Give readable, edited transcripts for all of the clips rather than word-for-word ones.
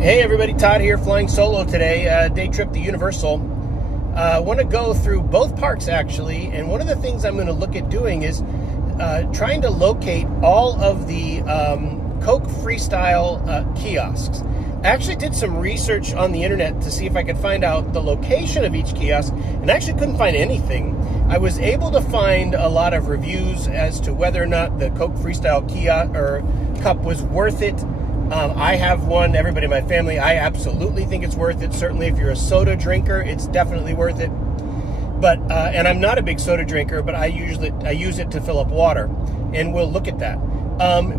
Hey everybody, Todd here, flying solo today, day trip to Universal. I want to go through both parks actually, and one of the things I'm going to look at doing is trying to locate all of the Coke FreeStyle kiosks. I actually did some research on the internet to see if I could find out the location of each kiosk, and I actually couldn't find anything. I was able to find a lot of reviews as to whether or not the Coke FreeStyle kiosk or cup was worth it. I have one, everybody in my family, I absolutely think it's worth it. Certainly if you're a soda drinker, it's definitely worth it. But, and I'm not a big soda drinker, but I use it to fill up water, and we'll look at that.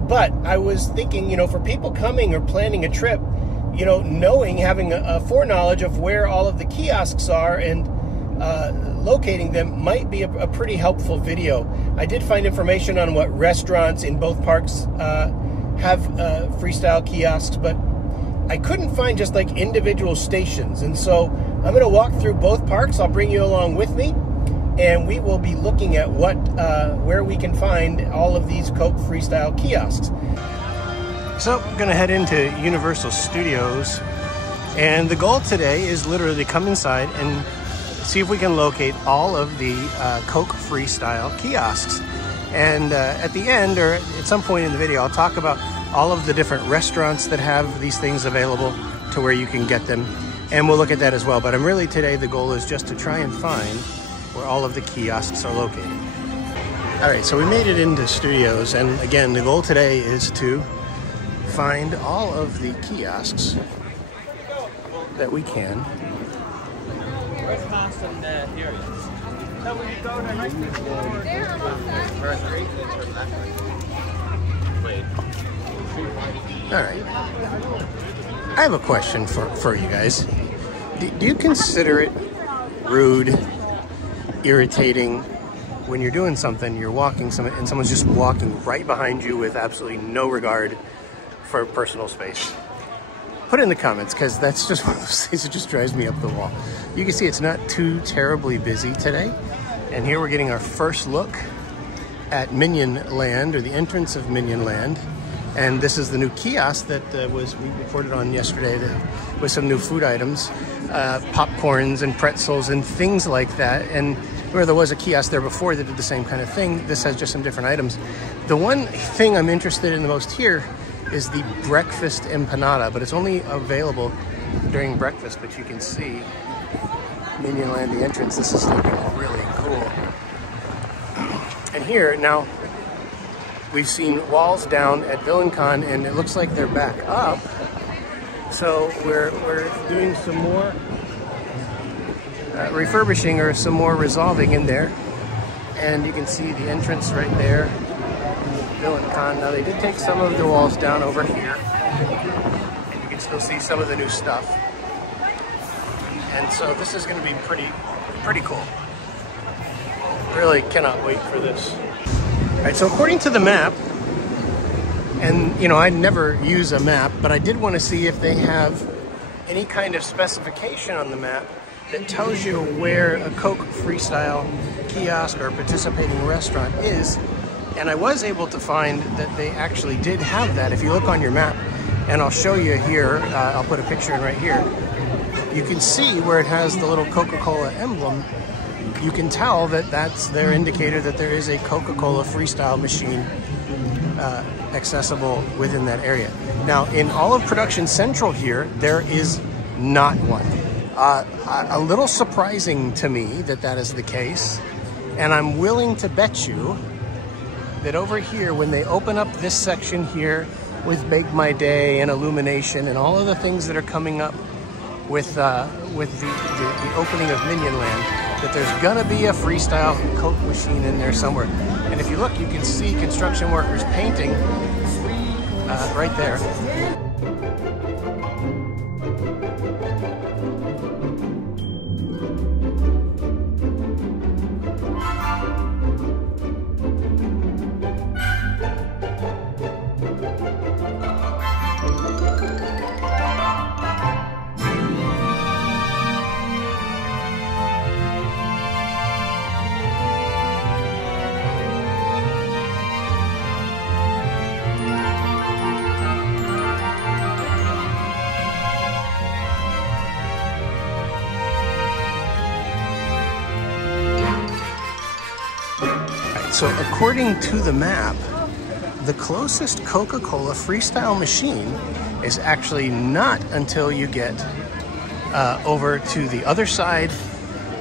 But I was thinking, you know, for people coming or planning a trip, you know, having a foreknowledge of where all of the kiosks are and locating them might be a pretty helpful video. I did find information on what restaurants in both parks have FreeStyle kiosks, but I couldn't find just like individual stations. And so I'm going to walk through both parks. I'll bring you along with me, and we will be looking at where we can find all of these Coke FreeStyle kiosks. So I'm going to head into Universal Studios, and the goal today is literally to come inside and see if we can locate all of the Coke FreeStyle kiosks. And at the end, or at some point in the video, I'll talk about all of the different restaurants that have these things available to where you can get them, and we'll look at that as well. But today the goal is just to try and find where all of the kiosks are located. All right, so we made it into Studios, and again, the goal today is to find all of the kiosks that we can. So when you go to high All right. I have a question for you guys. Do you consider it rude, irritating when you're doing something, you're walking and someone's just walking right behind you with absolutely no regard for personal space? Put it in the comments, because that's just one of those things that just drives me up the wall. You can see it's not too terribly busy today. And here we're getting our first look at Minion Land, or the entrance of Minion Land. And this is the new kiosk that we reported on yesterday with some new food items, popcorns and pretzels and things like that. And where there was a kiosk there before that did the same kind of thing, this has just some different items. The one thing I'm interested in the most here is the breakfast empanada, but it's only available during breakfast. But you can see Minion Land, the entrance. This is looking really cool. And here now, we've seen walls down at VillainCon, and it looks like they're back up. So we're doing some more refurbishing, or some more resolving in there. And you can see the entrance right there, VillainCon. Now they did take some of the walls down over here, and you can still see some of the new stuff. And so this is going to be pretty cool. Really cannot wait for this. All right, so according to the map, and you know, I never use a map, but I did want to see if they have any kind of specification on the map that tells you where a Coke FreeStyle kiosk or participating restaurant is. And I was able to find that they actually did have that. If you look on your map, and I'll show you here, I'll put a picture in right here, you can see where it has the little Coca-Cola emblem. You can tell that that's their indicator that there is a Coca-Cola FreeStyle machine accessible within that area. Now, in all of Production Central here, there is not one. A little surprising to me that is the case, and I'm willing to bet you that over here, when they open up this section here with Bake My Day and Illumination and all of the things that are coming up with the opening of Minion Land, that there's gonna be a FreeStyle Coke machine in there somewhere. And if you look, you can see construction workers painting right there. So according to the map, the closest Coca-Cola FreeStyle machine is actually not until you get over to the other side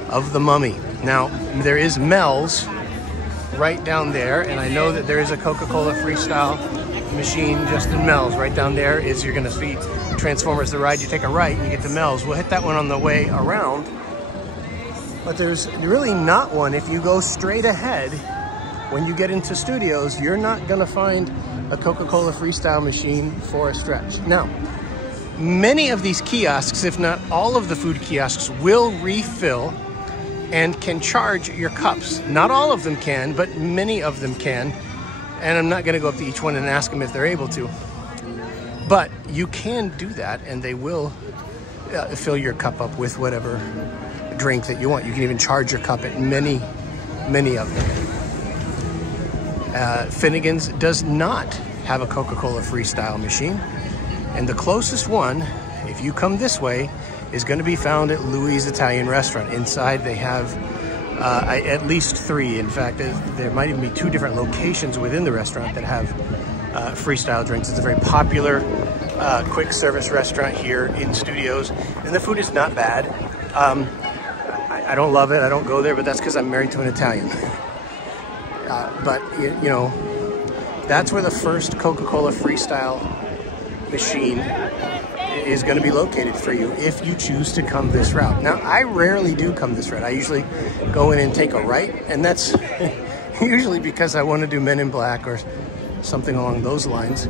of the Mummy. Now, there is Mel's right down there, and I know that there is a Coca-Cola FreeStyle machine just in Mel's. Right down there is, you're gonna see Transformers the ride. You take a right and you get to Mel's. We'll hit that one on the way around. But there's really not one. If you go straight ahead, when you get into Studios, you're not gonna find a Coca-Cola FreeStyle machine for a stretch. Now, many of these kiosks, if not all of the food kiosks, will refill and can charge your cups. Not all of them can, but many of them can. And I'm not gonna go up to each one and ask them if they're able to. But you can do that, and they will fill your cup up with whatever drink that you want. You can even charge your cup at many of them. Finnegan's does not have a Coca-Cola FreeStyle machine, and the closest one, if you come this way, is going to be found at Louis' Italian Restaurant. Inside they have at least 3. In fact, there might even be 2 different locations within the restaurant that have FreeStyle drinks. It's a very popular quick service restaurant here in Studios, and the food is not bad. I don't love it, I don't go there, but that's because I'm married to an Italian. But you know, that's where the first Coca-Cola FreeStyle machine is going to be located for you if you choose to come this route. Now, I rarely do come this route. I usually go in and take a right, and that's usually because I want to do Men in Black or something along those lines.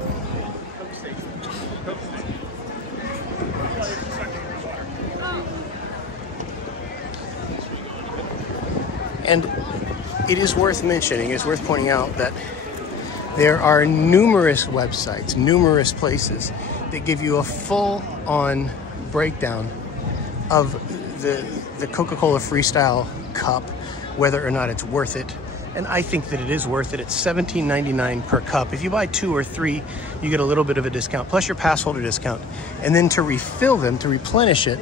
And it is worth mentioning, it's worth pointing out that there are numerous websites, numerous places that give you a full-on breakdown of the Coca-Cola FreeStyle cup, whether or not it's worth it. And I think that it is worth it. It's $17.99 per cup. If you buy 2 or 3, you get a little bit of a discount, plus your pass holder discount. And then to refill them, to replenish it,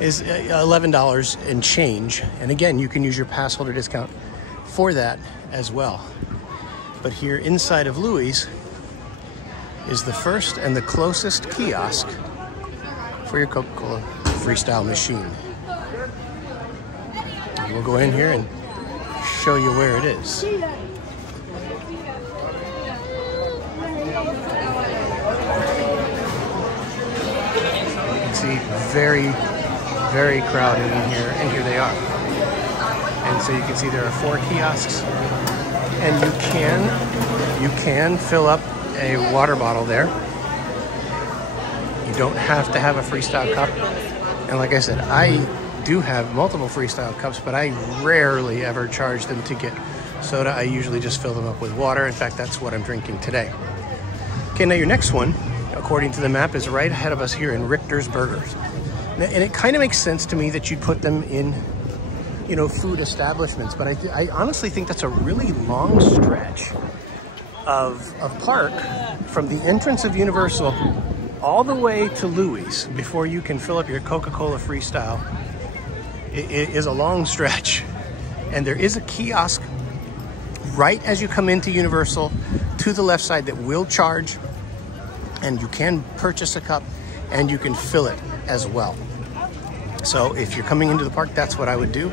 is $11 and change. And again, you can use your pass holder discount for that as well. But here inside of Louis' is the first and the closest kiosk for your Coca-Cola FreeStyle machine. And we'll go in here and show you where it is. You can see very crowded in here, and here they are. And so you can see there are 4 kiosks, and you can fill up a water bottle there. You don't have to have a FreeStyle cup. And like I said, I do have multiple FreeStyle cups, but I rarely ever charge them to get soda. I usually just fill them up with water. In fact, that's what I'm drinking today. Okay, now your next one, according to the map, is right ahead of us here in Richter's Burgers. And it kind of makes sense to me that you'd put them in, you know, food establishments, but I honestly think that's a really long stretch of park from the entrance of Universal all the way to Louis before you can fill up your Coca-Cola FreeStyle. It is a long stretch, and there is a kiosk right as you come into Universal to the left side that will charge, and you can purchase a cup and you can fill it as well. So if you're coming into the park, that's what I would do.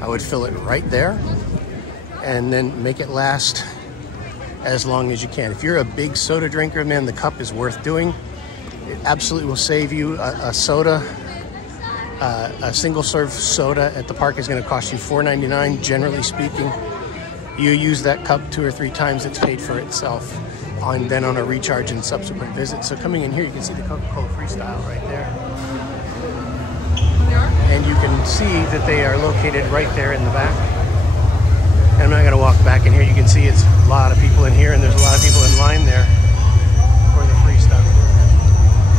I would fill it right there and then make it last as long as you can. If you're a big soda drinker, man, the cup is worth doing. It absolutely will save you a soda. A single serve soda at the park is going to cost you $4.99, generally speaking. You use that cup 2 or 3 times, it's paid for itself, then on a recharge and subsequent visit. So coming in here, you can see the Coca-Cola FreeStyle right there. And you can see that they are located right there in the back. And I'm not going to walk back in here. You can see it's a lot of people in here, and there's a lot of people in line there for the free stuff.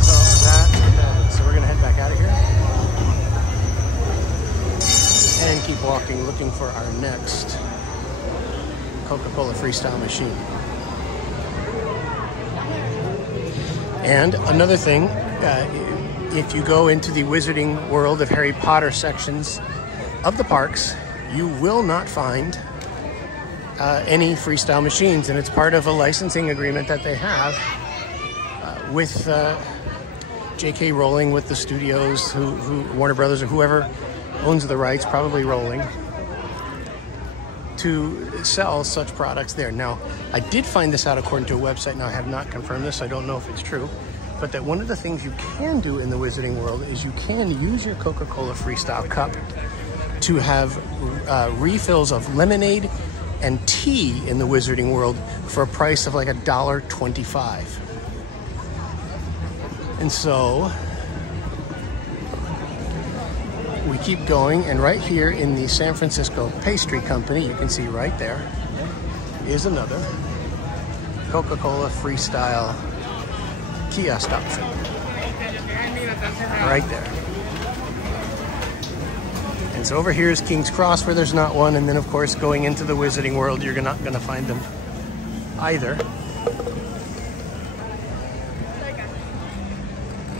So that's that. So we're going to head back out of here and keep walking, looking for our next Coca-Cola FreeStyle machine. And another thing, if you go into the Wizarding World of Harry Potter sections of the parks, you will not find any freestyle machines, and it's part of a licensing agreement that they have with J.K. Rowling, with the studios, who Warner Brothers or whoever owns the rights, probably Rowling, to sell such products there. Now, I did find this out according to a website. Now, I have not confirmed this, so I don't know if it's true, but that one of the things you can do in the Wizarding World is you can use your Coca-Cola FreeStyle cup to have refills of lemonade and tea in the Wizarding World for a price of like $1.25. And so we keep going, and right here in the San Francisco Pastry Company, you can see right there is another Coca-Cola FreeStyle kiosk option. Right there. And so over here is King's Cross, where there's not one, and then of course going into the Wizarding World, you're not going to find them either.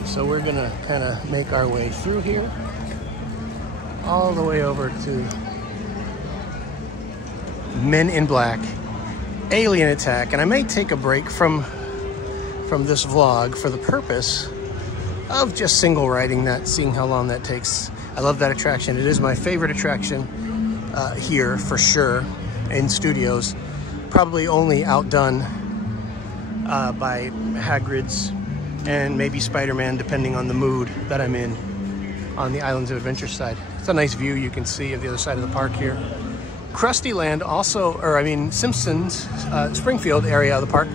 So we're going to kind of make our way through here, all the way over to Men in Black, Alien Attack, and I may take a break from this vlog for the purpose of just single riding that, seeing how long that takes. I love that attraction. It is my favorite attraction here for sure in studios. Probably only outdone by Hagrid's and maybe Spider-Man, depending on the mood that I'm in on the Islands of Adventure side. It's a nice view you can see of the other side of the park here. Krusty Land also, or I mean Simpsons, Springfield area of the park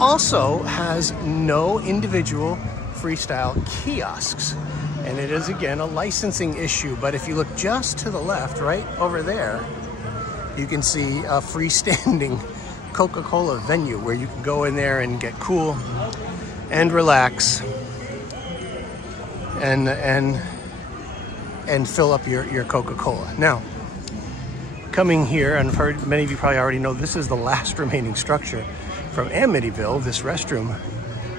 also has no individual freestyle kiosks. And it is, again, a licensing issue. But if you look just to the left, right over there, you can see a freestanding Coca-Cola venue where you can go in there and get cool and relax and fill up your Coca-Cola. Now, coming here, and I've heard many of you probably already know, this is the last remaining structure from Amityville, this restroom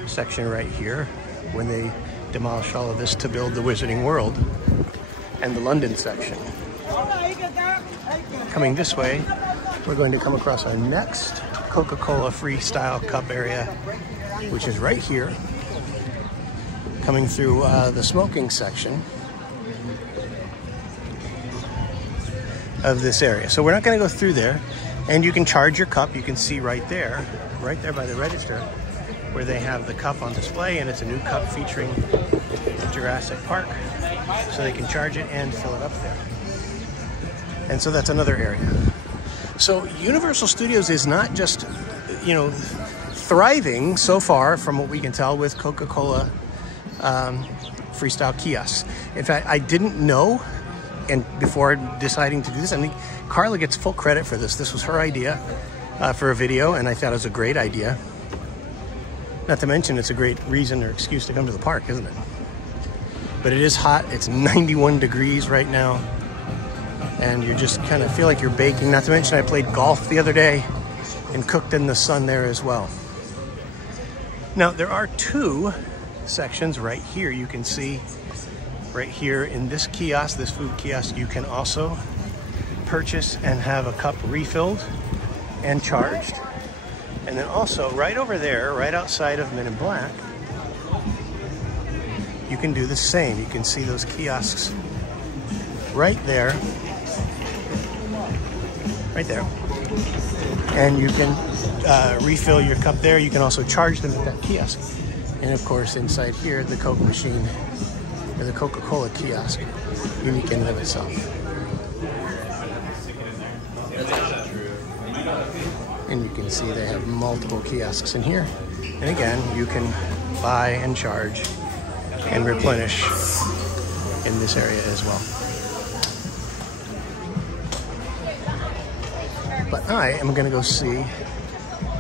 section right here, when they demolished all of this to build the Wizarding World, and the London section. Coming this way, we're going to come across our next Coca-Cola FreeStyle cup area, which is right here, coming through the smoking section of this area. So we're not going to go through there, and you can charge your cup. You can see right there by the register, where they have the cup on display, and it's a new cup featuring Jurassic Park, so they can charge it and fill it up there. And so that's another area. So Universal Studios is not just, you know, thriving so far from what we can tell with Coca-Cola FreeStyle kiosks. In fact, I didn't know, and before deciding to do this, I mean, Carla gets full credit for this. This was her idea for a video, and I thought it was a great idea. Not to mention, it's a great reason or excuse to come to the park, isn't it? But it is hot. It's 91 degrees right now, and you just kind of feel like you're baking. Not to mention, I played golf the other day and cooked in the sun there as well. Now, there are two sections right here. You can see right here in this kiosk, this food kiosk, you can also purchase and have a cup refilled and charged. And then also right over there, right outside of Men in Black, you can do the same. You can see those kiosks right there. Right there. And you can refill your cup there. You can also charge them at that kiosk. And of course, inside here, the Coke machine, or the Coca-Cola kiosk, unique in and of itself. And you can see they have multiple kiosks in here. And again, you can buy and charge and replenish in this area as well. But I am going to go see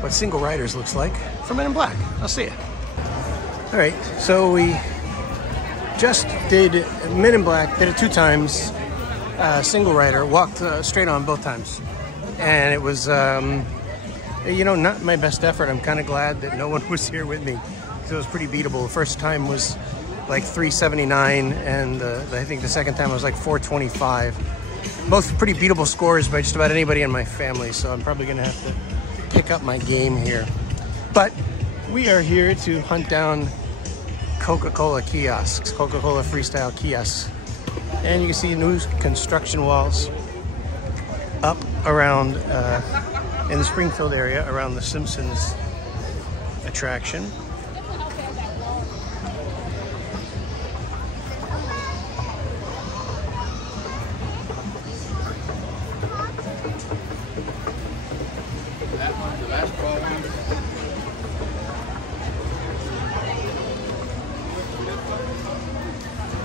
what Single Riders looks like for Men in Black. I'll see you. All right, so we just did Men in Black, did it 2 times. Single Rider, walked straight on both times. And it was, you know, not my best effort. I'm kind of glad that no one was here with me, because it was pretty beatable. The first time was like $3.79, and I think the second time was like $4.25. both pretty beatable scores by just about anybody in my family, so I'm probably gonna have to pick up my game here. But we are here to hunt down Coca-Cola kiosks, Coca-Cola FreeStyle kiosks. And you can see new construction walls up around in the Springfield area around the Simpsons attraction.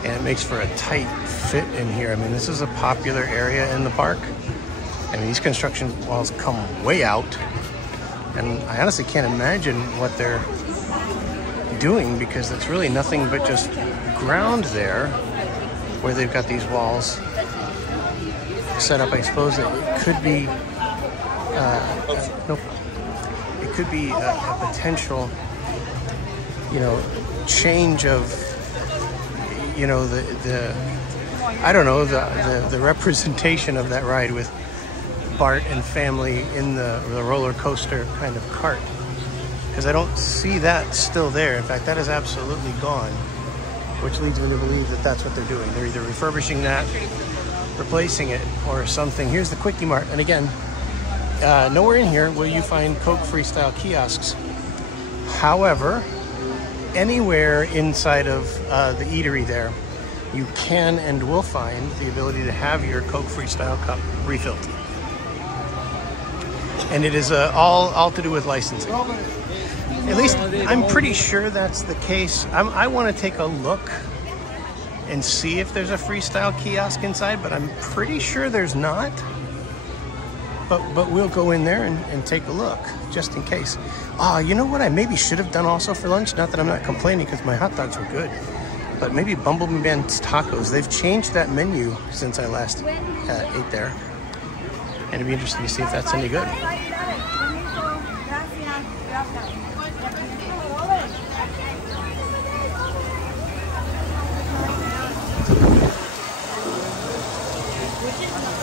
And it makes for a tight fit in here. I mean, this is a popular area in the park. I mean, these construction walls come way out. And I honestly can't imagine what they're doing, because it's really nothing but just ground there where they've got these walls set up. I suppose it could be, nope. It could be a potential, you know, change of, you know, I don't know, the representation of that ride with Bart and family in the roller coaster kind of cart, because I don't see that still there. In fact, that is absolutely gone, which leads me to believe that that's what they're doing. They're either refurbishing that, replacing it, or something. Here's the Quickie Mart, and again, nowhere in here will you find Coke FreeStyle kiosks. However, anywhere inside of the eatery there, you can and will find the ability to have your Coke FreeStyle cup refilled. And it is all to do with licensing. At least I'm pretty sure that's the case. I want to take a look and see if there's a FreeStyle kiosk inside, but I'm pretty sure there's not. But we'll go in there and take a look, just in case. You know what I maybe should have done also for lunch? Not that I'm not complaining, because my hot dogs were good. But maybe Bumblebee Man's Tacos. They've changed that menu since I last ate there. And it'd be interesting to see if that's any good.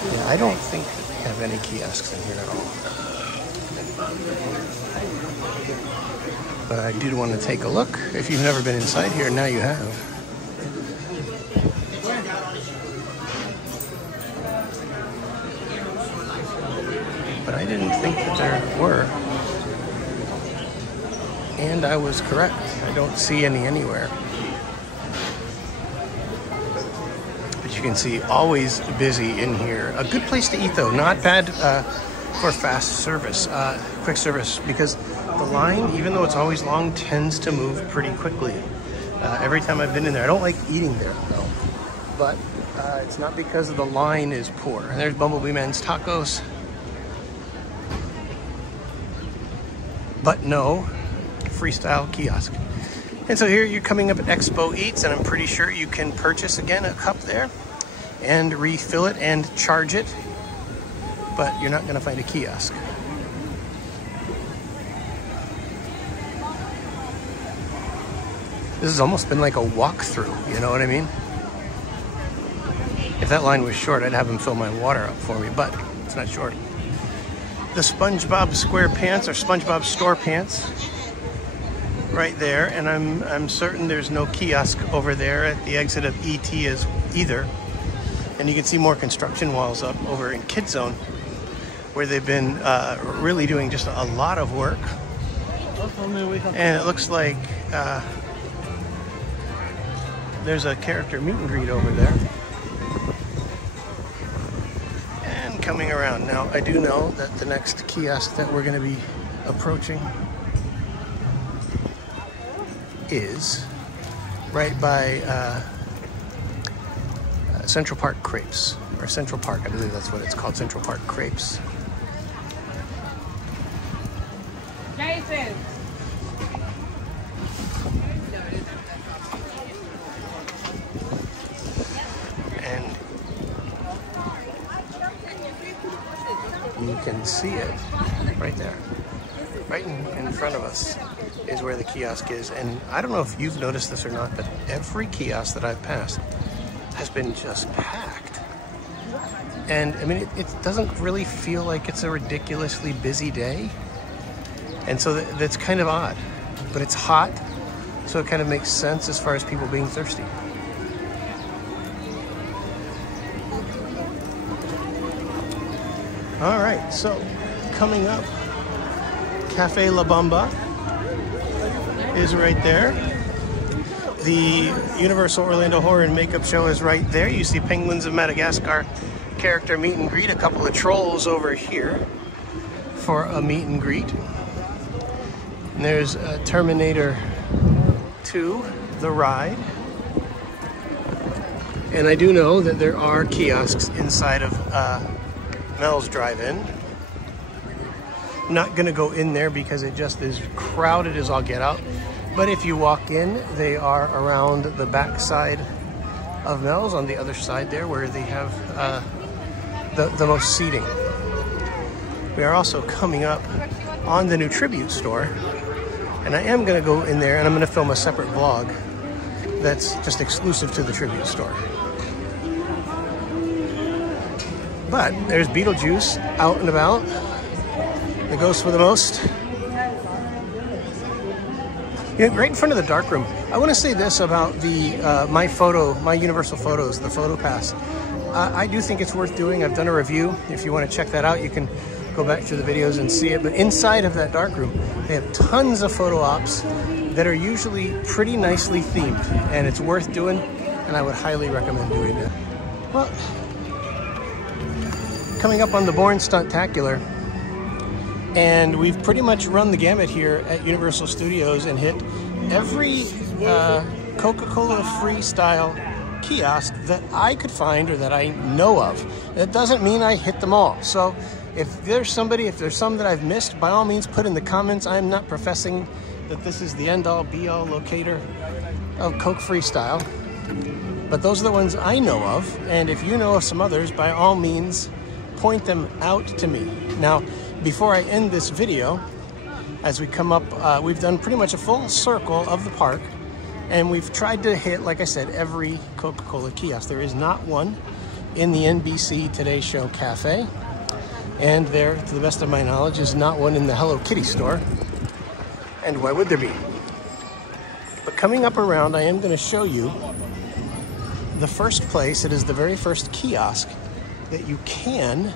Yeah, I don't think that they have any kiosks in here at all. But I did want to take a look. If you've never been inside here, now you have. But I didn't think that there were. And I was correct. I don't see any anywhere. But you can see, always busy in here. A good place to eat, though. Not bad for fast service, quick service, because the line, even though it's always long, tends to move pretty quickly. Every time I've been in there, I don't like eating there, though. But it's not because the line is poor. And there's Bumblebee Man's Tacos. But no FreeStyle kiosk. And so here you're coming up at Expo Eats, and I'm pretty sure you can purchase again a cup there and refill it and charge it, but you're not going to find a kiosk. This has almost been like a walkthrough, you know what I mean? If that line was short, I'd have them fill my water up for me, but it's not short. The SpongeBob SquarePants, or SpongeBob Store Pants, right there, and I'm certain there's no kiosk over there at the exit of ET as either. And you can see more construction walls up over in Kid Zone, where they've been really doing just a lot of work. And it looks like there's a character meet and greet over there. Coming around. Now, I do know that the next kiosk that we're going to be approaching is right by Central Park Crepes, or Central Park, I believe that's what it's called, Central Park Crepes. Jason. And you can see it right there. Right in front of us is where the kiosk is. And I don't know if you've noticed this or not, but every kiosk that I've passed has been just packed. And I mean, it doesn't really feel like it's a ridiculously busy day. And so that's kind of odd, but it's hot. So it kind of makes sense as far as people being thirsty. All right, so coming up, Cafe La Bamba is right there. The Universal Orlando Horror and Makeup Show is right there. You see Penguins of Madagascar character meet and greet. A couple of trolls over here for a meet and greet. And there's Terminator 2, the ride. And I do know that there are kiosks inside of Mel's Drive-In. I'm not gonna go in there because it just is crowded as all get out. But if you walk in, they are around the back side of Mel's on the other side there where they have the most seating. We are also coming up on the new Tribute store. And I am gonna go in there and I'm gonna film a separate vlog that's just exclusive to the Tribute store. But there's Beetlejuice out and about. The ghost for the most. You know, right in front of the darkroom. I want to say this about the my Universal Photos, the Photo Pass. I do think it's worth doing. I've done a review. If you want to check that out, you can go back to the videos and see it. But inside of that darkroom, they have tons of photo ops that are usually pretty nicely themed, and it's worth doing. And I would highly recommend doing that. Well, coming up on the Bourne Stuntacular, and we've pretty much run the gamut here at Universal Studios and hit every Coca-Cola FreeStyle kiosk that I could find or that I know of. That doesn't mean I hit them all. So if there's some that I've missed, by all means put in the comments. I'm not professing that this is the end-all be-all locator of Coke FreeStyle, but those are the ones I know of. And if you know of some others, by all means point them out to me. Now, before I end this video, as we come up, we've done pretty much a full circle of the park, and we've tried to hit, like I said, every Coca-Cola kiosk. There is not one in the NBC Today Show Cafe, and there, to the best of my knowledge, is not one in the Hello Kitty store. And why would there be? But coming up around, I am going to show you the first place. It is the very first kiosk that you can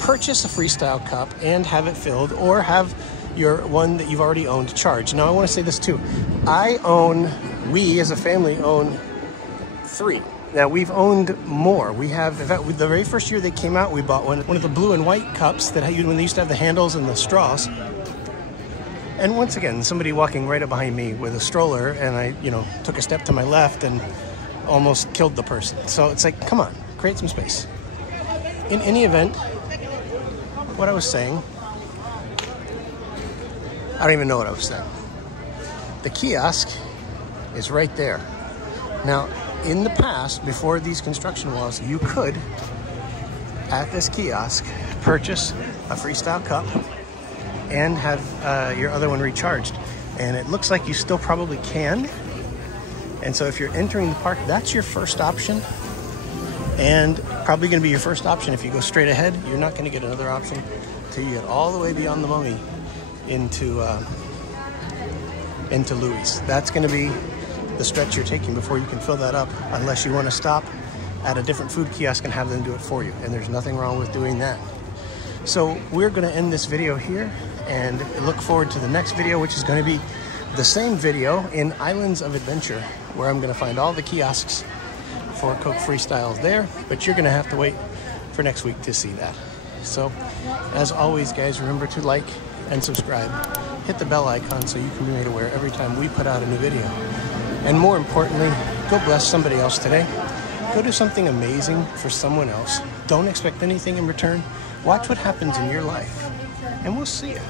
purchase a FreeStyle cup and have it filled, or have your one that you've already owned charged. Now I want to say this too. We as a family own 3. Now we've owned more. We have, in fact, the very first year they came out, we bought one of the blue and white cups that when they used to have the handles and the straws. And once again, somebody walking right up behind me with a stroller, and I, took a step to my left and almost killed the person. So it's like, come on, create some space. In any event, what I was saying, I don't even know what I was saying. The kiosk is right there. Now, in the past, before these construction walls, you could, at this kiosk, purchase a FreeStyle cup and have your other one recharged. And it looks like you still probably can. And so if you're entering the park, that's your first option. And probably going to be your first option. If you go straight ahead, you're not going to get another option till you get all the way beyond the Mummy into Louis. That's going to be the stretch you're taking before you can fill that up, unless you want to stop at a different food kiosk and have them do it for you. And there's nothing wrong with doing that. So we're going to end this video here and look forward to the next video, which is going to be the same video in Islands of Adventure, where I'm going to find all the kiosks for Coke FreeStyle there, but you're going to have to wait for next week to see that. So, as always, guys, remember to like and subscribe. Hit the bell icon so you can be made aware every time we put out a new video. And more importantly, go bless somebody else today. Go do something amazing for someone else. Don't expect anything in return. Watch what happens in your life, and we'll see you.